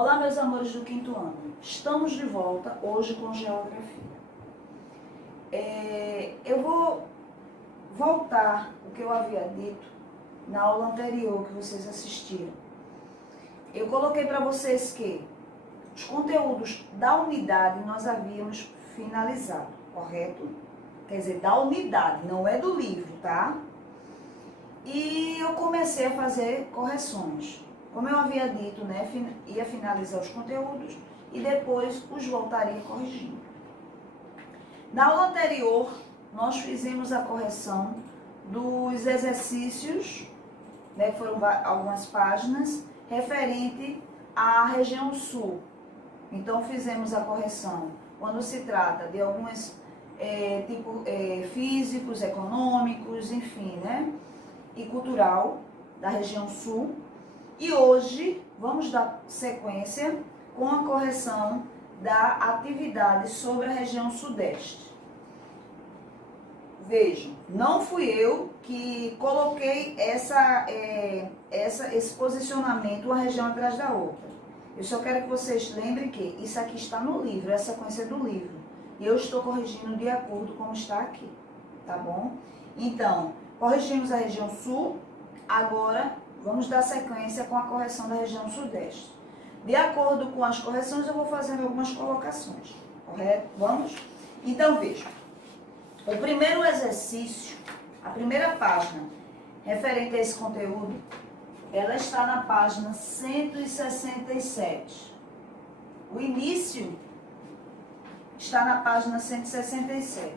Olá, meus amores do quinto ano. Estamos de volta hoje com geografia. Eu vou voltar o que eu havia dito na aula anterior que vocês assistiram. Eu coloquei para vocês que os conteúdos da unidade nós havíamos finalizado, correto? Quer dizer, da unidade, não é do livro, tá? E eu comecei a fazer correções. Como eu havia dito, né, ia finalizar os conteúdos e depois os voltaria corrigindo. Na aula anterior, nós fizemos a correção dos exercícios, né, que foram algumas páginas, referente à região sul. Então, fizemos a correção quando se trata de alguns físicos, econômicos, enfim, né, e cultural da região sul. E hoje vamos dar sequência com a correção da atividade sobre a região sudeste. Vejam, não fui eu que coloquei esse posicionamento uma região atrás da outra. Eu só quero que vocês lembrem que isso aqui está no livro, é a sequência do livro. E eu estou corrigindo de acordo com como está aqui, tá bom? Então, corrigimos a região sul, agora vamos dar sequência com a correção da região sudeste. De acordo com as correções, eu vou fazendo algumas colocações, correto? Vamos? Então, vejam. O primeiro exercício, a primeira página referente a esse conteúdo, ela está na página 167. O início está na página 167.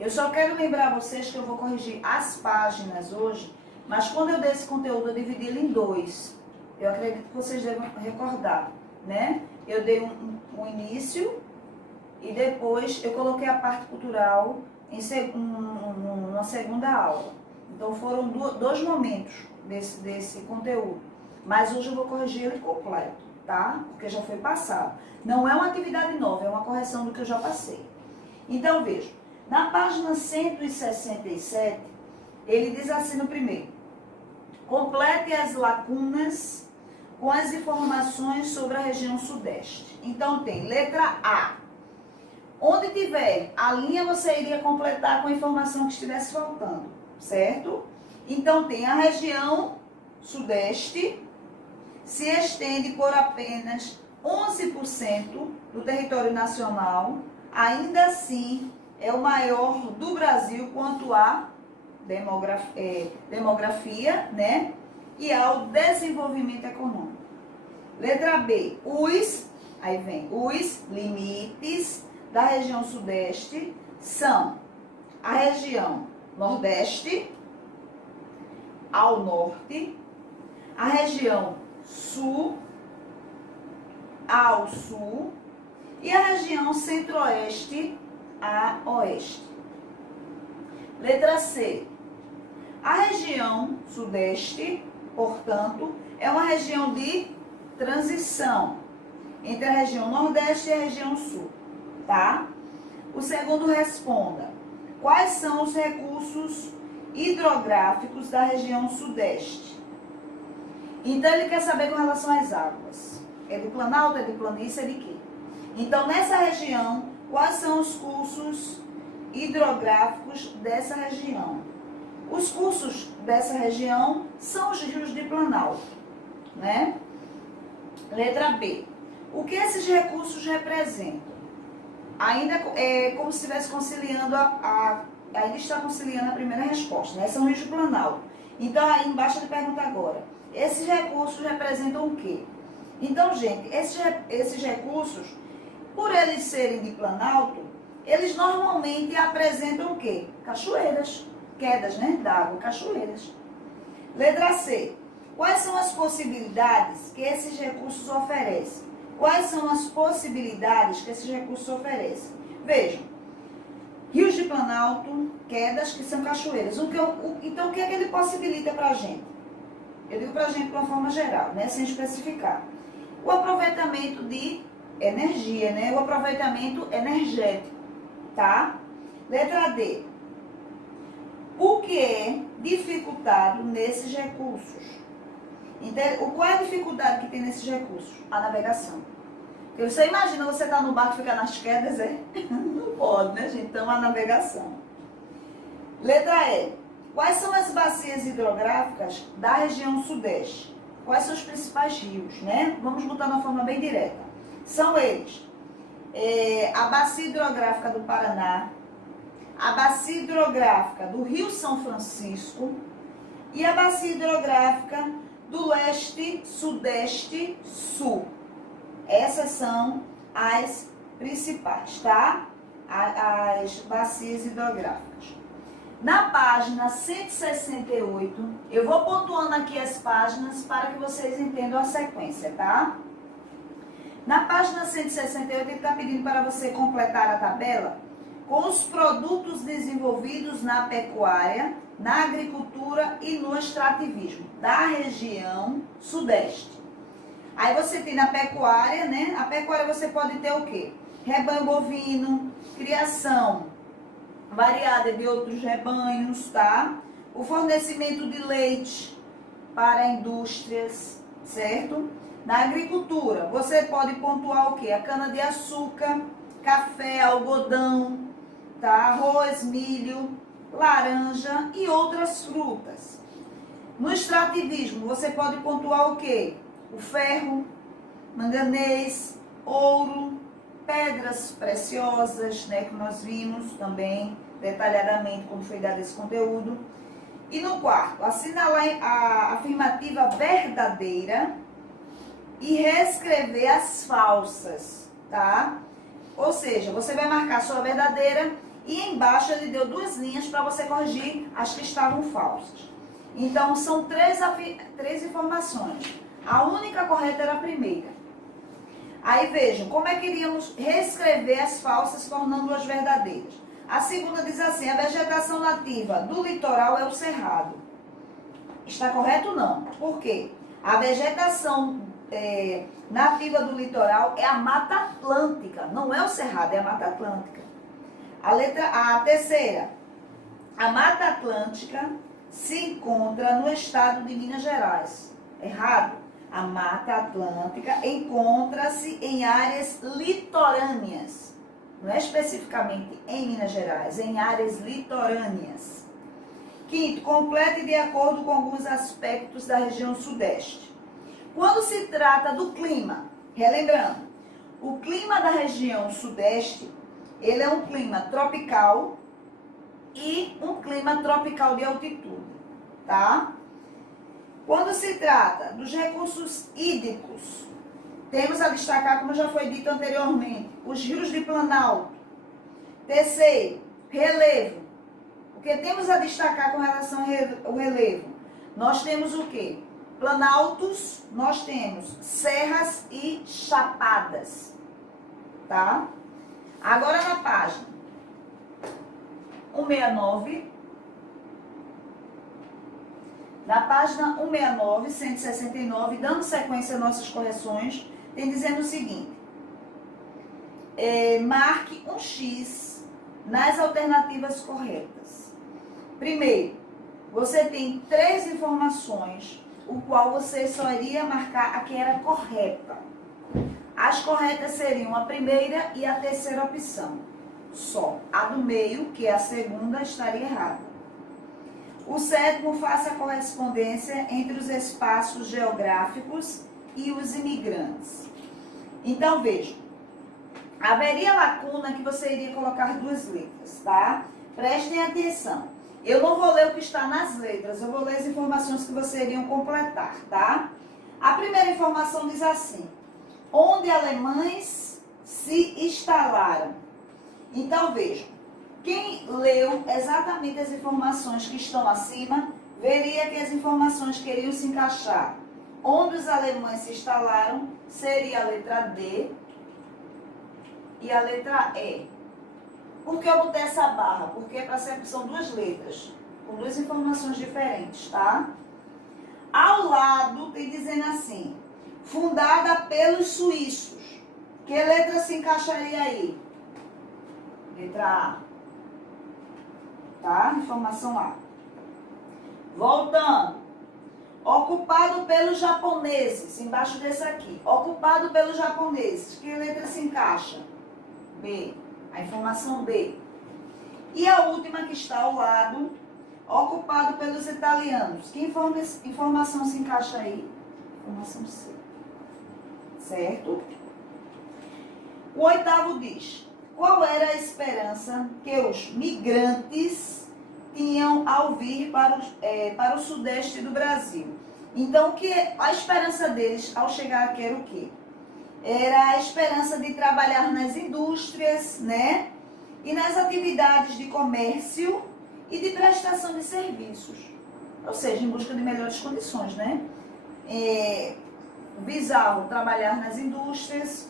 Eu só quero lembrar vocês que eu vou corrigir as páginas hoje, mas quando eu dei esse conteúdo, eu dividi ele em dois. Eu acredito que vocês devem recordar, né? Eu dei um início e depois eu coloquei a parte cultural na segunda aula. Então foram dois momentos desse conteúdo. Mas hoje eu vou corrigir ele completo, tá? Porque já foi passado. Não é uma atividade nova, é uma correção do que eu já passei. Então veja, na página 167, ele diz assim no primeiro: complete as lacunas com as informações sobre a região sudeste. Então tem letra A. Onde tiver a linha, você iria completar com a informação que estivesse faltando, certo? Então tem a região sudeste, se estende por apenas 11% do território nacional, ainda assim é o maior do Brasil quanto a demografia, né? E ao desenvolvimento econômico. Letra B, aí vem, os limites da região sudeste são a região nordeste ao norte, a região sul ao sul e a região centro-oeste a oeste. Letra C, a região sudeste, portanto, é uma região de transição entre a região nordeste e a região sul, tá? O segundo responda: quais são os recursos hidrográficos da região sudeste? Então, ele quer saber com relação às águas. É de planalto, é de planície, é de quê? Então, nessa região, quais são os cursos hidrográficos dessa região? Os cursos dessa região são os rios de planalto, né? Letra B. O que esses recursos representam? Ainda é como se estivesse conciliando ainda está conciliando a primeira resposta, né? São rios de planalto. Então, aí embaixo ele pergunta agora: esses recursos representam o quê? Então, gente, esses recursos, por eles serem de planalto, eles normalmente apresentam o quê? Cachoeiras. Quedas, né, d'água, cachoeiras. Letra C. Quais são as possibilidades que esses recursos oferecem? Quais são as possibilidades que esses recursos oferecem? Vejam, rios de planalto, quedas, que são cachoeiras. Então, o que é que ele possibilita para a gente? Eu digo para a gente de uma forma geral, né, sem especificar. O aproveitamento de energia, né, o aproveitamento energético, tá? Letra D. O que é dificultado nesses recursos? Então, qual é a dificuldade que tem nesses recursos? A navegação. Porque você imagina você estar no barco e ficar nas quedas, é? Não pode, né, gente? Então, a navegação. Letra E. Quais são as bacias hidrográficas da região sudeste? Quais são os principais rios, né? Vamos botar de uma forma bem direta. São eles. A bacia hidrográfica do Paraná, a bacia hidrográfica do Rio São Francisco e a bacia hidrográfica do leste, sudeste, sul. Essas são as principais, tá? As bacias hidrográficas. Na página 168, eu vou pontuando aqui as páginas para que vocês entendam a sequência, tá? Na página 168, ele está pedindo para você completar a tabela com os produtos desenvolvidos na pecuária, na agricultura e no extrativismo da região sudeste. Aí você tem na pecuária, né? A pecuária você pode ter o quê? Rebanho bovino, criação variada de outros rebanhos, tá? O fornecimento de leite para indústrias, certo? Na agricultura, você pode pontuar o quê? A cana-de-açúcar, café, algodão, tá? Arroz, milho, laranja e outras frutas. No extrativismo, você pode pontuar o quê? O ferro, manganês, ouro, pedras preciosas, né? Que nós vimos também detalhadamente quando foi dado esse conteúdo. E no quarto, assinalar a afirmativa verdadeira e reescrever as falsas, tá? Ou seja, você vai marcar a sua verdadeira e embaixo ele deu 2 linhas para você corrigir as que estavam falsas. Então, são 3 informações. A única correta era a primeira. Aí vejam, como é que iríamos reescrever as falsas tornando-as verdadeiras? A segunda diz assim, a vegetação nativa do litoral é o cerrado. Está correto ou não? Por quê? A vegetação nativa do litoral é a Mata Atlântica, não é o cerrado, é a Mata Atlântica. A terceira, a Mata Atlântica se encontra no estado de Minas Gerais. Errado. A Mata Atlântica encontra-se em áreas litorâneas. Não é especificamente em Minas Gerais, é em áreas litorâneas. Quinto, complete de acordo com alguns aspectos da região sudeste. Quando se trata do clima, relembrando, o clima da região sudeste, ele é um clima tropical e um clima tropical de altitude, tá? Quando se trata dos recursos hídricos, temos a destacar, como já foi dito anteriormente, os rios de Planalto. Terceiro, relevo. O que temos a destacar com relação ao relevo? Nós temos o quê? Planaltos, nós temos serras e chapadas, tá? Agora na página 169, na página 169, 169, dando sequência às nossas correções, tem dizendo o seguinte, marque um X nas alternativas corretas. Primeiro, você tem 3 informações, o qual você só iria marcar a que era correta. As corretas seriam a primeira e a terceira opção. Só a do meio, que é a segunda, estaria errada. O sétimo, faça a correspondência entre os espaços geográficos e os imigrantes. Então, veja, haveria lacuna que você iria colocar 2 letras, tá? Prestem atenção. Eu não vou ler o que está nas letras, eu vou ler as informações que vocês iriam completar, tá? A primeira informação diz assim, onde alemães se instalaram. Então, vejam, quem leu exatamente as informações que estão acima, veria que as informações queriam se encaixar. Onde os alemães se instalaram seria a letra D e a letra E. Por que eu botei essa barra? Porque são 2 letras, com 2 informações diferentes, tá? Ao lado tem dizendo assim, fundada pelos suíços. Que letra se encaixaria aí? Letra A. Tá? Informação A. Voltando. Ocupado pelos japoneses, embaixo desse aqui. Ocupado pelos japoneses. Que letra se encaixa? B. A informação B. E a última que está ao lado, ocupado pelos italianos. Que informação se encaixa aí? Informação C. Certo? O oitavo diz: qual era a esperança que os migrantes tinham ao vir para o sudeste do Brasil? Então, a esperança deles ao chegar aqui era o quê? Era a esperança de trabalhar nas indústrias, né? E nas atividades de comércio e de prestação de serviços. Ou seja, em busca de melhores condições, né? Visavam trabalhar nas indústrias,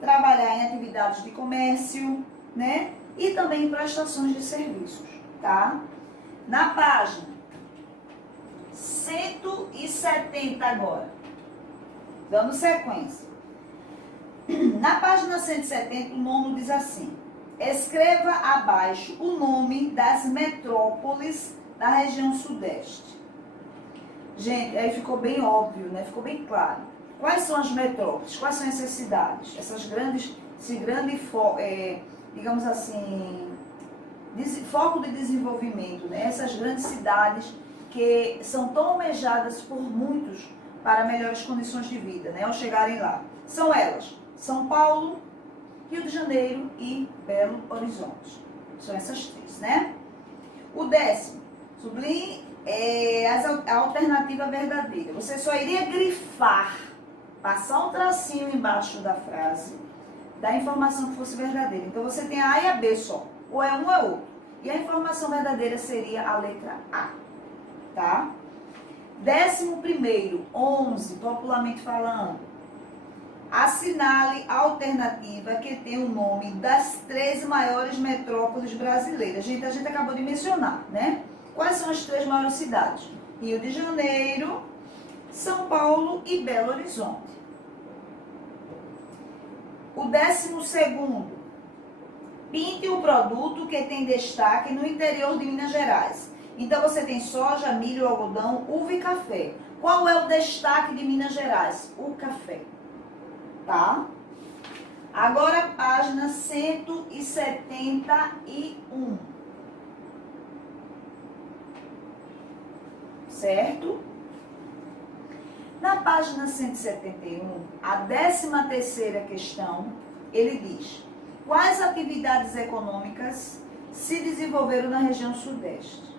trabalhar em atividades de comércio, né? E também em prestações de serviços, tá? Na página 170 agora, dando sequência. Na página 170, o nono diz assim: escreva abaixo o nome das metrópoles da região sudeste. Gente, aí ficou bem óbvio, né? Ficou bem claro. Quais são as metrópoles? Quais são essas cidades? Essas grandes, digamos assim, foco de desenvolvimento, né? Essas grandes cidades que são tão almejadas por muitos para melhores condições de vida, né? Ao chegarem lá. São elas: São Paulo, Rio de Janeiro e Belo Horizonte. São essas três, né? O 10º, sublinhe a alternativa verdadeira. Você só iria grifar, passar um tracinho embaixo da frase, da informação que fosse verdadeira. Então, você tem a A e a B só. Ou é um ou é outro. E a informação verdadeira seria a letra A. Tá? 11º, 11, popularmente falando. Assinale a alternativa que tem o nome das 13 maiores metrópoles brasileiras. A gente acabou de mencionar, né? Quais são as 3 maiores cidades? Rio de Janeiro, São Paulo e Belo Horizonte. O 12º, pinte o produto que tem destaque no interior de Minas Gerais. Então, você tem soja, milho, algodão, uva e café. Qual é o destaque de Minas Gerais? O café. Tá? Agora, página 171. Certo? Na página 171, a 13ª questão, ele diz: quais atividades econômicas se desenvolveram na região sudeste?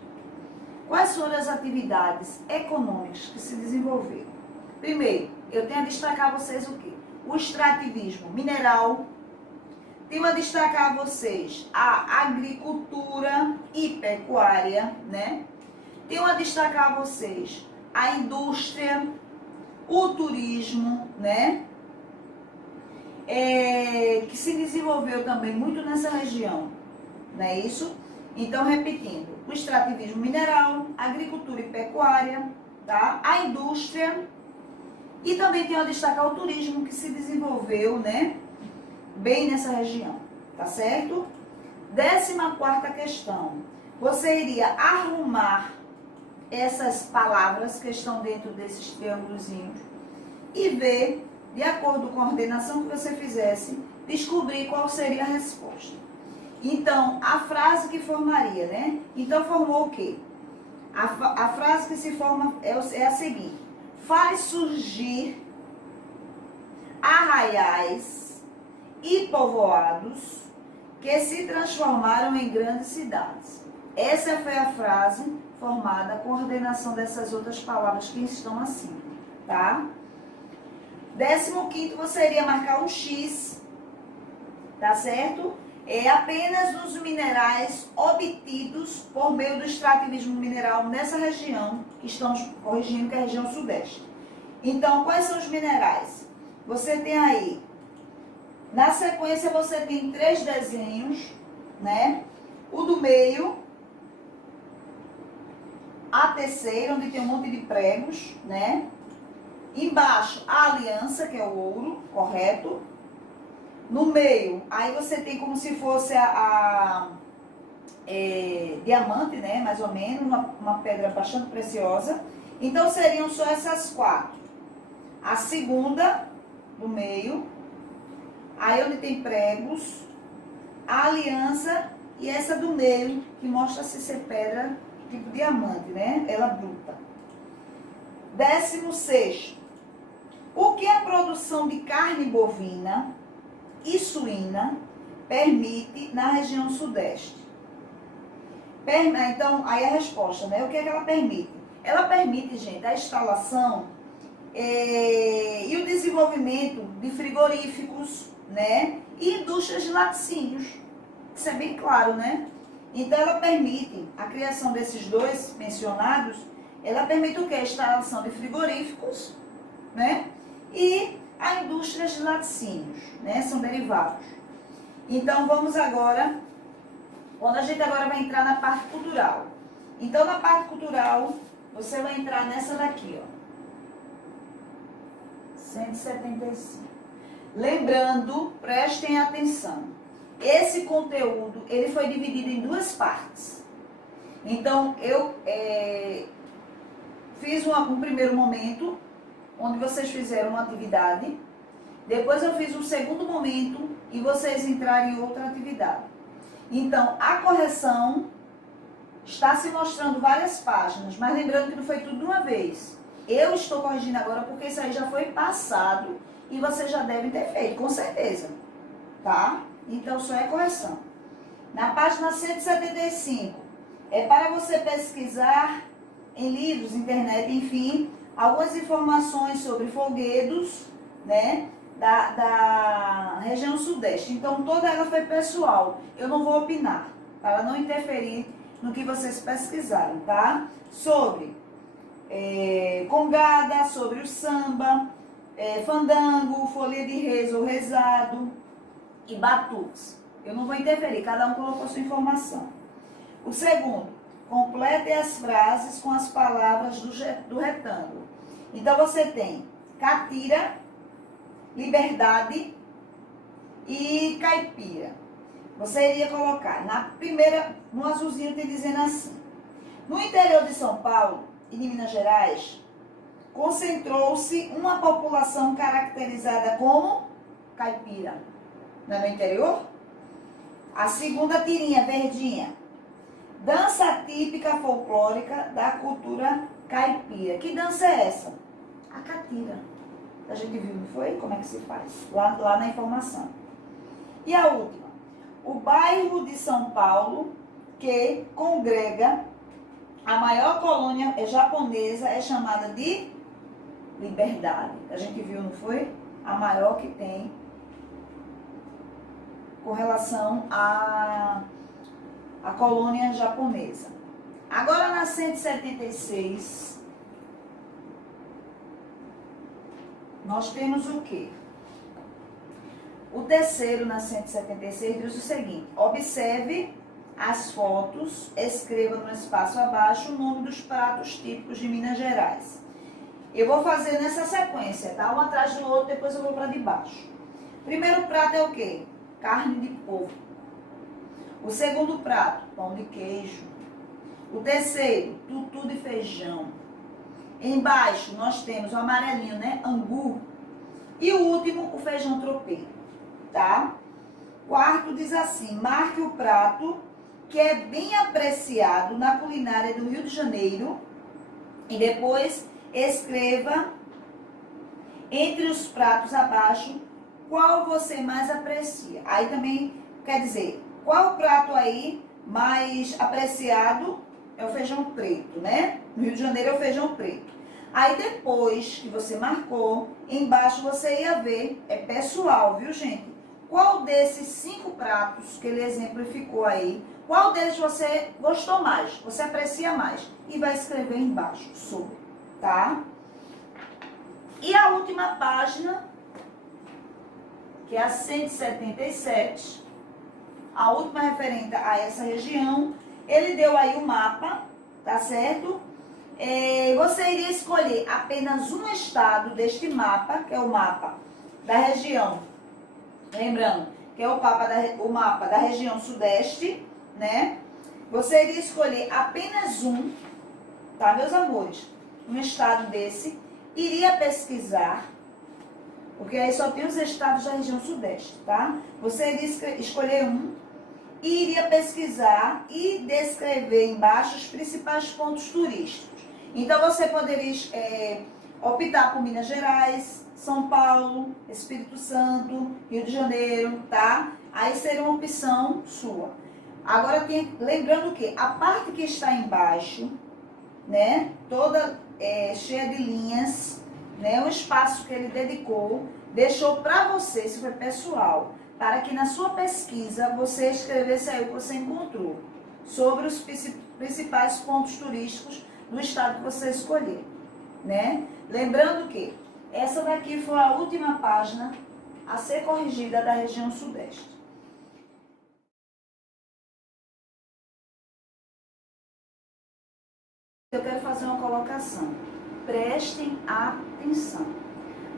Quais foram as atividades econômicas que se desenvolveram? Primeiro, eu tenho a destacar a vocês o quê? O extrativismo mineral. Tenho a destacar a vocês a agricultura e pecuária, né? Tenho a destacar a vocês a indústria, o turismo, né? Que se desenvolveu também muito nessa região, não é isso? Então, repetindo, o extrativismo mineral, agricultura e pecuária, tá? A indústria e também tenho a destacar o turismo que se desenvolveu, né? Bem nessa região, tá certo? 14ª questão, você iria arrumar essas palavras que estão dentro desses triângulozinhos e ver, de acordo com a ordenação que você fizesse, descobrir qual seria a resposta. Então, a frase que formaria, né? Então, formou o quê? A frase que se forma é a seguinte: faz surgir arraiais e povoados que se transformaram em grandes cidades. Essa foi a frase formada com a ordenação dessas outras palavras que estão acima, tá? 15º, você iria marcar um X, tá certo? É apenas nos minerais obtidos por meio do extrativismo mineral nessa região, que estamos corrigindo, que é a região sudeste. Então, quais são os minerais? Você tem aí, na sequência você tem 3 desenhos, né? O do meio, a terceira, onde tem um monte de pregos, né? Embaixo, a aliança, que é o ouro, correto? No meio, aí você tem como se fosse diamante, né? Mais ou menos, uma pedra bastante preciosa. Então, seriam só essas 4. A segunda, do meio, aí onde tem pregos, a aliança e essa do meio, que mostra-se ser pedra tipo diamante, né? Ela bruta. 16º. O que a produção de carne bovina e suína permite na região sudeste? Então, aí a resposta, né? O que é que ela permite? Ela permite, gente, a instalação e o desenvolvimento de frigoríficos, né? E indústrias de laticínios. Isso é bem claro, né? Então, ela permite a criação desses dois mencionados, ela permite o quê? A instalação de frigoríficos, né? E a indústria de laticínios, né? São derivados. Então, vamos agora, quando a gente agora vai entrar na parte cultural. Então, na parte cultural, você vai entrar nessa daqui, ó. 175. Lembrando, prestem atenção. Esse conteúdo, ele foi dividido em 2 partes. Então, eu fiz um primeiro momento, onde vocês fizeram uma atividade. Depois eu fiz um segundo momento e vocês entraram em outra atividade. Então, a correção está se mostrando várias páginas, mas lembrando que não foi tudo de uma vez. Eu estou corrigindo agora porque isso aí já foi passado e vocês já devem ter feito, com certeza. Tá? Então, só é correção. Na página 175, é para você pesquisar em livros, internet, enfim, algumas informações sobre folguedos, né, da região sudeste. Então, toda ela foi pessoal. Eu não vou opinar, para não interferir no que vocês pesquisaram, tá? Sobre congada, sobre o samba, fandango, folia de reza ou rezado e batuques. Eu não vou interferir, cada um colocou sua informação. O segundo, complete as frases com as palavras do retângulo. Então, você tem catira, liberdade e caipira. Você iria colocar na primeira, no azulzinho tem dizendo assim: no interior de São Paulo e de Minas Gerais, concentrou-se uma população caracterizada como caipira. Não é no interior? A segunda tirinha, verdinha. Dança típica folclórica da cultura caipira. Que dança é essa? A catira. A gente viu, não foi? Como é que se faz? Lá na informação. E a última. O bairro de São Paulo, que congrega a maior colônia japonesa, é chamada de Liberdade. A gente viu, não foi? A maior que tem com relação à colônia japonesa. Agora, na 176, nós temos o quê? O terceiro, na 176, diz o seguinte: observe as fotos, escreva no espaço abaixo o nome dos pratos típicos de Minas Gerais. Eu vou fazer nessa sequência, tá? Um atrás do outro, depois eu vou para de baixo. Primeiro prato é o quê? Carne de porco. O segundo prato, pão de queijo. O terceiro, tutu de feijão. Embaixo nós temos o amarelinho, né? Angu. E o último, o feijão tropeiro, tá? Quarto diz assim: marque o prato que é bem apreciado na culinária do Rio de Janeiro e depois escreva entre os pratos abaixo qual você mais aprecia. Aí também quer dizer, qual prato aí mais apreciado é o feijão preto, né? No Rio de Janeiro é o feijão preto. Aí depois que você marcou, embaixo você ia ver, é pessoal, viu, gente? Qual desses 5 pratos que ele exemplificou aí, qual deles você gostou mais, você aprecia mais? E vai escrever embaixo sobre, tá? E a última página, que é a 177, a última referente a essa região, ele deu aí o mapa, tá certo? Você iria escolher apenas um estado deste mapa, que é o mapa da região, lembrando, que é o mapa da região sudeste, né? Você iria escolher apenas um, tá, meus amores? um estado desse, iria pesquisar, porque aí só tem os estados da região sudeste, tá? Você iria escolher um e iria pesquisar e descrever embaixo os principais pontos turísticos. Então, você poderia optar por Minas Gerais, São Paulo, Espírito Santo, Rio de Janeiro, tá? Aí seria uma opção sua. Agora, lembrando que a parte que está embaixo, né, toda cheia de linhas, né, o espaço que ele dedicou, deixou para você, isso foi pessoal, para que na sua pesquisa você escrevesse aí o que você encontrou sobre os principais pontos turísticos do estado que você escolher, né? Lembrando que essa daqui foi a última página a ser corrigida da região sudeste. Eu quero fazer uma colocação. Prestem atenção.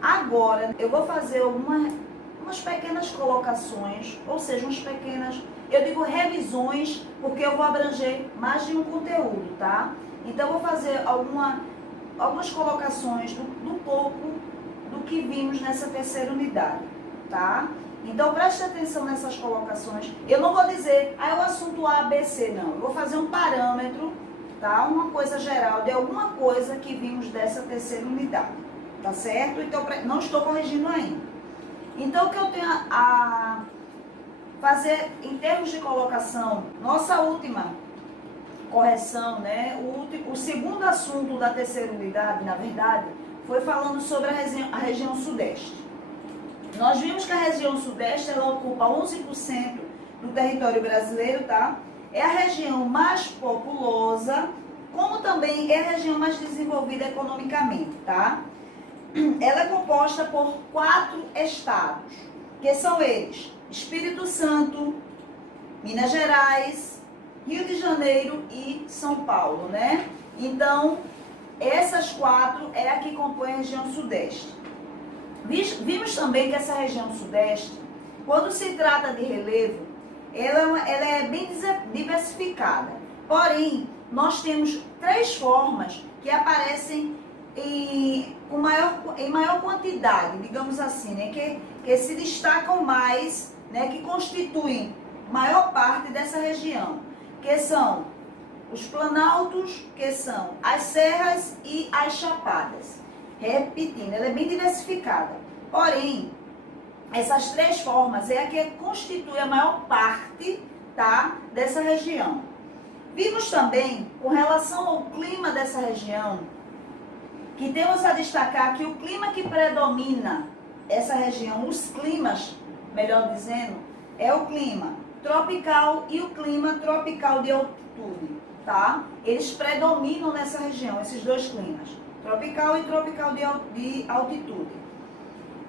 Agora, eu vou fazer umas pequenas colocações, ou seja, umas pequenas, eu digo revisões, porque eu vou abranger mais de um conteúdo, tá? Então, eu vou fazer algumas colocações do pouco do que vimos nessa terceira unidade, tá? Então, preste atenção nessas colocações. Eu não vou dizer, é o assunto A, B, C, não. Eu vou fazer um parâmetro, tá? Uma coisa geral de alguma coisa que vimos dessa terceira unidade, tá certo? Então, não estou corrigindo ainda. Então, o que eu tenho a fazer em termos de colocação, nossa última correção, né? O segundo assunto da terceira unidade, na verdade, foi falando sobre a região sudeste. Nós vimos que a região sudeste, ela ocupa 11% do território brasileiro, tá? É a região mais populosa, como também é a região mais desenvolvida economicamente, tá? Ela é composta por 4 estados, que são eles: Espírito Santo, Minas Gerais, Rio de Janeiro e São Paulo, né? Então, essas 4 é a que compõem a região sudeste. Vimos também que essa região sudeste, quando se trata de relevo, ela é bem diversificada. Porém, nós temos 3 formas que aparecem em maior quantidade, digamos assim, né, que se destacam mais, né, que constituem maior parte dessa região, que são os planaltos, que são as serras e as chapadas. Repetindo, ela é bem diversificada. Porém, essas 3 formas é a que constitui a maior parte, tá, dessa região. Vimos também, com relação ao clima dessa região, que temos a destacar que o clima que predomina essa região, os climas, melhor dizendo, é o clima tropical e o clima tropical de altitude, tá? Eles predominam nessa região, esses 2 climas, tropical e tropical de altitude.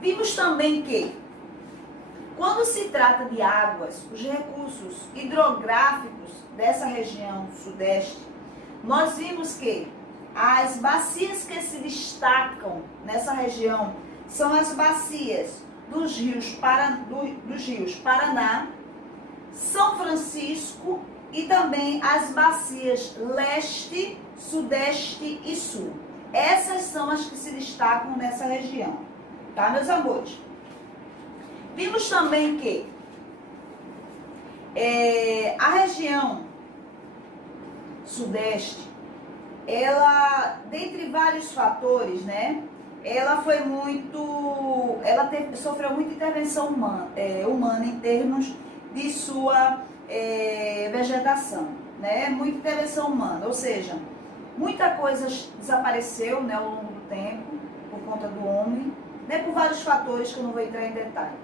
Vimos também que, quando se trata de águas, os recursos hidrográficos dessa região sudeste, nós vimos que as bacias que se destacam nessa região são as bacias dos rios Paraná, São Francisco e também as bacias leste, sudeste e sul. Essas são as que se destacam nessa região, tá, meus amores? Vimos também que a região sudeste, ela, dentre vários fatores, né, sofreu muita intervenção humana em termos de sua vegetação, né, muita intervenção humana, ou seja, muita coisa desapareceu, né, ao longo do tempo, por conta do homem, né, por vários fatores que eu não vou entrar em detalhe.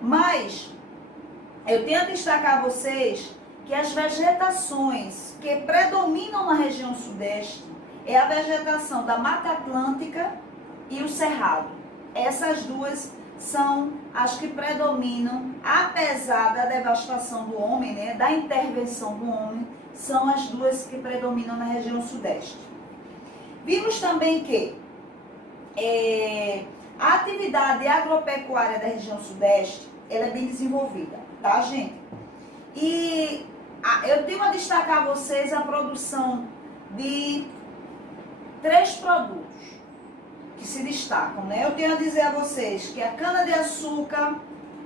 Mas eu tenho a destacar a vocês que as vegetações que predominam na região sudeste é a vegetação da Mata Atlântica e o Cerrado. Essas 2 são as que predominam, apesar da devastação do homem, né, da intervenção do homem, são as 2 que predominam na região sudeste. Vimos também que a atividade agropecuária da região sudeste, ela é bem desenvolvida, tá, gente? E eu tenho a destacar a vocês a produção de 3 produtos que se destacam, né? Eu tenho a dizer a vocês que a cana-de-açúcar,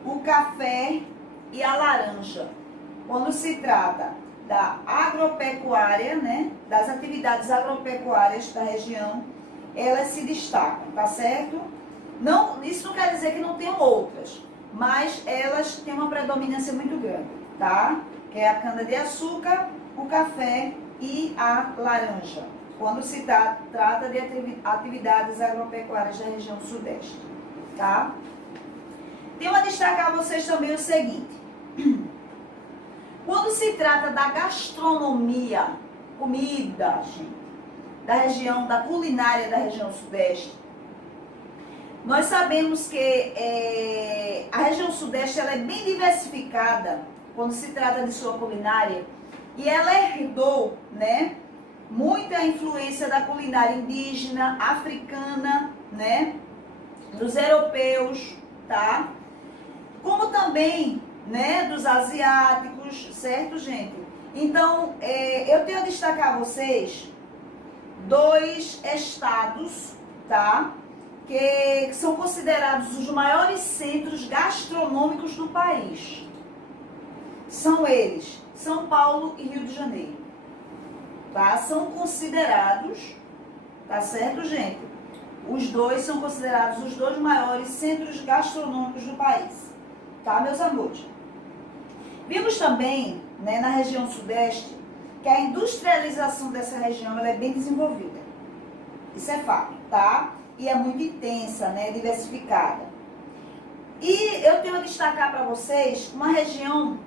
o café e a laranja, quando se trata da agropecuária, né? Das atividades agropecuárias da região, elas se destacam, tá certo? Não, isso não quer dizer que não tenham outras, mas elas têm uma predominância muito grande, tá? Que é a cana-de-açúcar, o café e a laranja, quando se trata de atividades agropecuárias da região sudeste, tá? Tenho a destacar a vocês também o seguinte: quando se trata da gastronomia, comida, gente, da região, da culinária da região sudeste, nós sabemos que a região sudeste ela é bem diversificada quando se trata de sua culinária, e ela herdou, né, muita influência da culinária indígena, africana, né, dos europeus, tá? Como também, né, dos asiáticos, certo, gente? Então, eu tenho a destacar a vocês 2 estados, tá? Que são considerados os maiores centros gastronômicos do país. São eles, São Paulo e Rio de Janeiro. Tá? São considerados, tá certo, gente? Os 2 são considerados os 2 maiores centros gastronômicos do país. Tá, meus amores? Vimos também, né, na região sudeste, que a industrialização dessa região ela é bem desenvolvida. Isso é fato, tá? E é muito intensa, né, diversificada. E eu tenho a destacar para vocês uma região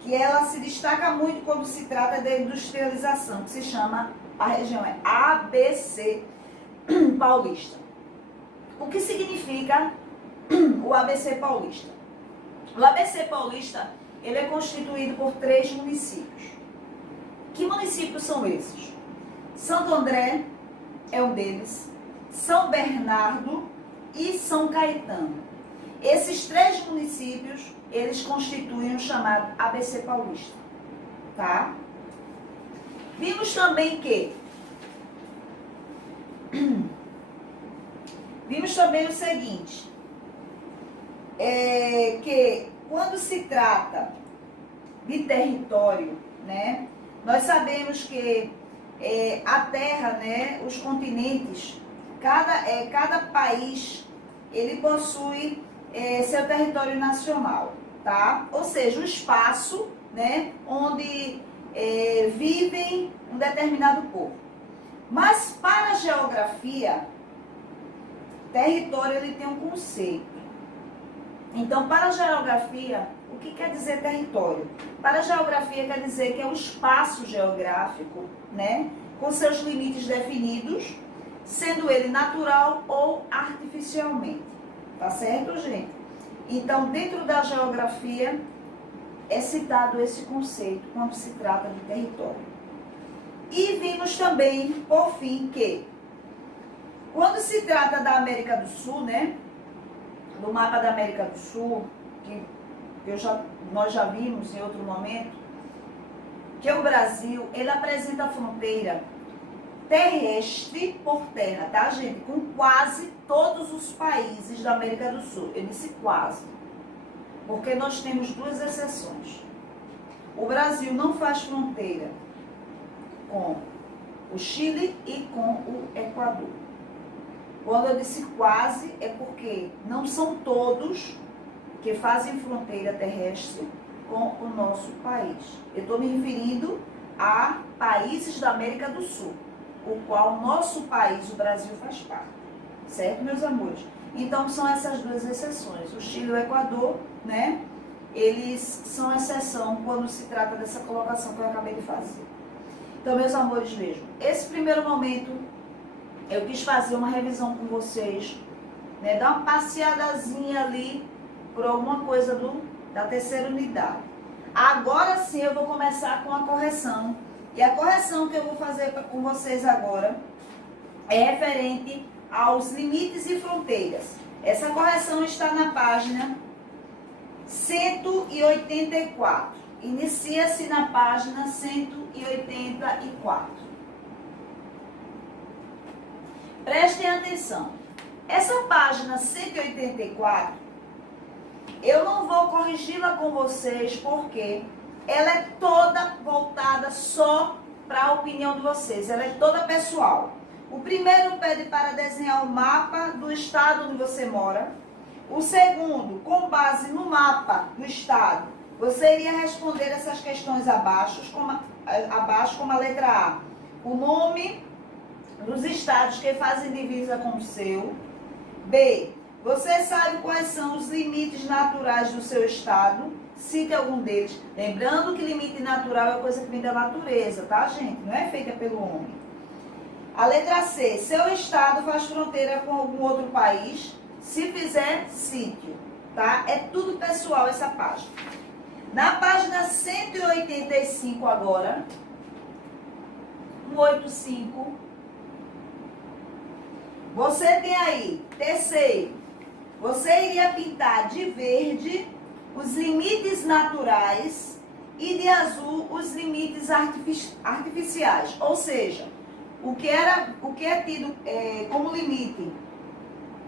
que ela se destaca muito quando se trata da industrialização, que se chama, a região é ABC Paulista. O que significa o ABC Paulista? O ABC Paulista, ele é constituído por 3 municípios. Que municípios são esses? Santo André é um deles, São Bernardo e São Caetano. Esses 3 municípios, eles constituem o chamado ABC Paulista, tá? Vimos também o seguinte, que quando se trata de território, né, nós sabemos que a Terra, né, os continentes, cada país, ele possui seu território nacional, tá? Ou seja, o espaço, né, onde vivem um determinado povo. Mas para a geografia, território ele tem um conceito. Então, para a geografia, o que quer dizer território? Para a geografia quer dizer que é um espaço geográfico, né, com seus limites definidos, sendo ele natural ou artificialmente. Tá certo, gente? Então, dentro da geografia, é citado esse conceito quando se trata de território. E vimos também, por fim, que quando se trata da América do Sul, né, do mapa da América do Sul, que nós já vimos em outro momento, que o Brasil, ele apresenta a fronteira terrestre por terra, tá, gente? Com quase todos os países da América do Sul. Eu disse quase, porque nós temos 2 exceções. O Brasil não faz fronteira com o Chile e com o Equador. Quando eu disse quase, é porque não são todos que fazem fronteira terrestre com o nosso país. Eu estou me referindo a países da América do Sul, o qual o nosso país, o Brasil, faz parte. Certo, meus amores? Então, são essas 2 exceções. O Chile e o Equador, né? Eles são exceção quando se trata dessa colocação que eu acabei de fazer. Então, meus amores, vejam. Esse primeiro momento, eu quis fazer uma revisão com vocês, né? Dar uma passeadazinha ali por alguma coisa da terceira unidade. Agora sim, eu vou começar com a correção. E a correção que eu vou fazer com vocês agora é referente aos limites e fronteiras. Essa correção está na página 184. Inicia-se na página 184. Prestem atenção. Essa página 184, eu não vou corrigi-la com vocês porque ela é toda voltada só para a opinião de vocês. Ela é toda pessoal. O primeiro pede para desenhar o mapa do estado onde você mora. O segundo, com base no mapa do estado, você iria responder essas questões abaixo, como a letra A. O nome dos estados que fazem divisa com o seu. B. Você sabe quais são os limites naturais do seu estado? Cite algum deles. Lembrando que limite natural é coisa que vem da natureza, tá, gente? Não é feita pelo homem. A letra C. Seu estado faz fronteira com algum outro país? Se fizer, cite, tá? É tudo pessoal essa página. Na página 185 agora, 185, você tem aí, terceiro, você iria pintar de verde os limites naturais e de azul os limites artificiais. Ou seja, o que é tido como limite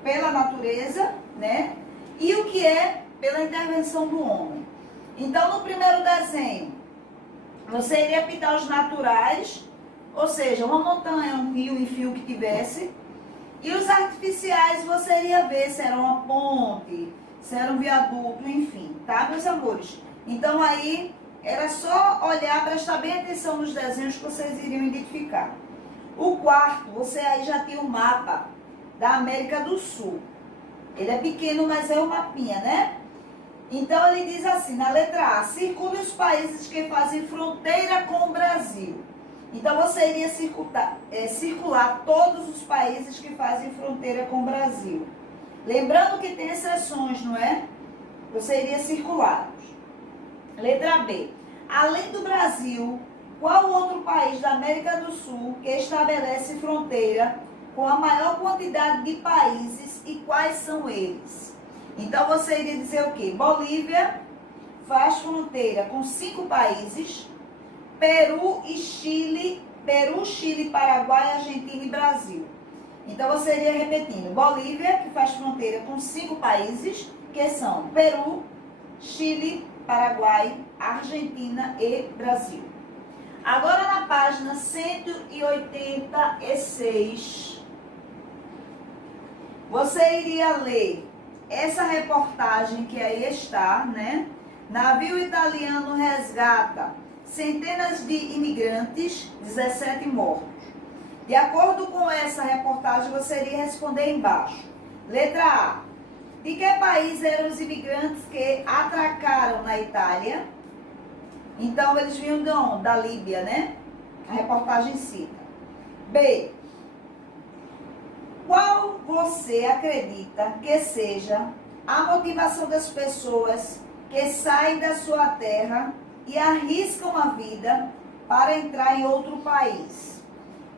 pela natureza, né? E o que é pela intervenção do homem. Então, no primeiro desenho, você iria pintar os naturais, ou seja, uma montanha, um rio, um fio que tivesse. E os artificiais você iria ver se era uma ponte, se era um viaduto, enfim, tá, meus amores? Então aí era só olhar, prestar bem atenção nos desenhos que vocês iriam identificar. O quarto, você aí já tem o mapa da América do Sul. Ele é pequeno, mas é um mapinha, né? Então ele diz assim, na letra A, circule os países que fazem fronteira com o Brasil. Então, você iria circular todos os países que fazem fronteira com o Brasil. Lembrando que tem exceções, não é? Você iria circulá-los. Letra B. Além do Brasil, qual outro país da América do Sul que estabelece fronteira com a maior quantidade de países e quais são eles? Então, você iria dizer o quê? Bolívia faz fronteira com 5 países. Peru, Chile, Paraguai, Argentina e Brasil. Então, você iria repetindo. Bolívia, que faz fronteira com 5 países, que são Peru, Chile, Paraguai, Argentina e Brasil. Agora, na página 186, você iria ler essa reportagem que aí está, né? Navio italiano resgata centenas de imigrantes, 17 mortos. De acordo com essa reportagem, você iria responder embaixo. Letra A. De que país eram os imigrantes que atracaram na Itália? Então, eles vinham de onde? Da Líbia, né? A reportagem cita. B. Qual você acredita que seja a motivação das pessoas que saem da sua terra e arriscam a vida para entrar em outro país?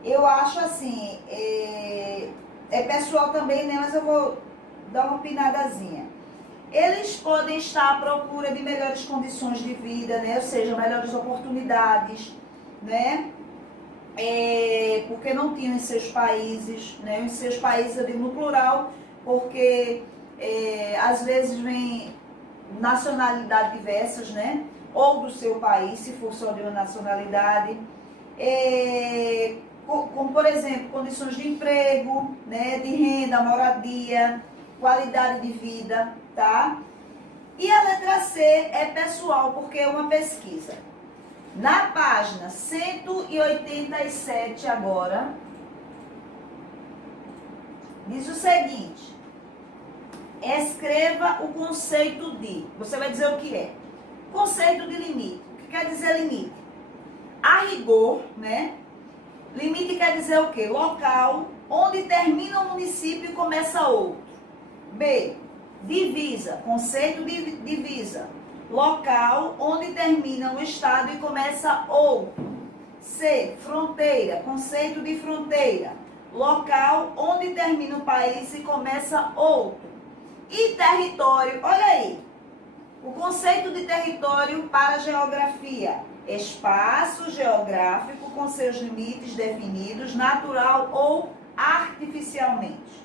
Eu acho assim, é pessoal também, né? Mas eu vou dar uma opinadazinha. Eles podem estar à procura de melhores condições de vida, né? Ou seja, melhores oportunidades, né? Porque não tinham em seus países, né? Em seus países, eu digo no plural, porque às vezes vem nacionalidades diversas, né? Ou do seu país, se for só de uma nacionalidade, como, por exemplo, condições de emprego, né, de renda, moradia, qualidade de vida, tá? E a letra C é pessoal, porque é uma pesquisa. Na página 187 agora, diz o seguinte: escreva o conceito de, você vai dizer o que é. Conceito de limite. O que quer dizer limite? A rigor, né? Limite quer dizer o quê? Local onde termina um município e começa outro. B. Divisa. Conceito de divisa. Local onde termina um estado e começa outro. C. Fronteira. Conceito de fronteira. Local onde termina um país e começa outro. E território. Olha aí. O conceito de território para a geografia. Espaço geográfico com seus limites definidos, natural ou artificialmente.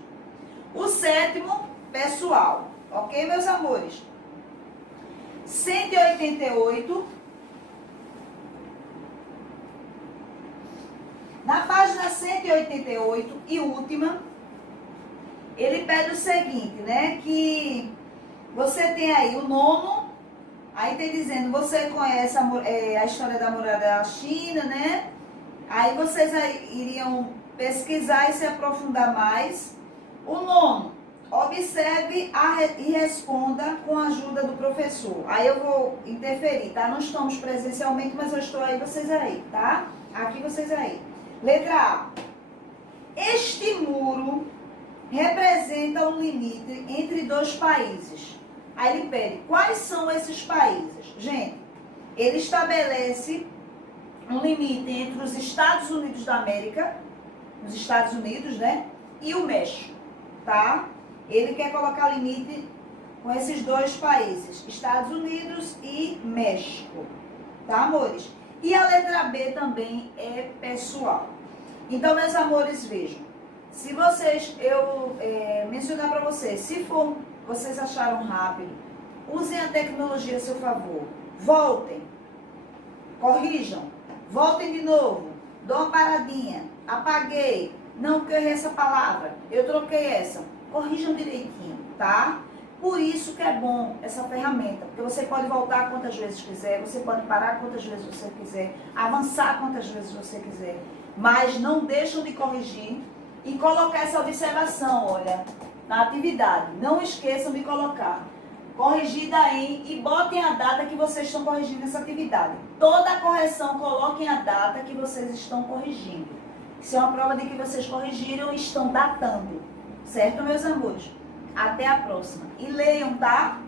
O sétimo, pessoal. Ok, meus amores? 188. Na página 188 e última, ele pede o seguinte, né? Que você tem aí o nono, aí tem dizendo, você conhece a história da muralha da China, né? Aí vocês aí iriam pesquisar e se aprofundar mais. O nono, observe e responda com a ajuda do professor. Aí eu vou interferir, tá? Não estamos presencialmente, mas eu estou aí, vocês aí, tá? Aqui, vocês aí. Letra A. Este muro representa um limite entre dois países. Aí ele pede, quais são esses países? Gente, ele estabelece um limite entre os Estados Unidos da América, os Estados Unidos, né? E o México, tá? Ele quer colocar limite com esses dois países, Estados Unidos e México, tá, amores? E a letra B também é pessoal. Então, meus amores, vejam. Se vocês, mencionar para vocês, se for, vocês acharam rápido, usem a tecnologia a seu favor. Voltem, corrijam, voltem de novo, dou uma paradinha, apaguei, não errei essa palavra, eu troquei essa. Corrijam direitinho, tá? Por isso que é bom essa ferramenta, porque você pode voltar quantas vezes quiser, você pode parar quantas vezes você quiser, avançar quantas vezes você quiser, mas não deixam de corrigir e colocar essa observação, olha, na atividade. Não esqueçam de colocar. Corrigir daí e botem a data que vocês estão corrigindo essa atividade. Toda correção, coloquem a data que vocês estão corrigindo. Isso é uma prova de que vocês corrigiram e estão datando. Certo, meus amores? Até a próxima. E leiam, tá?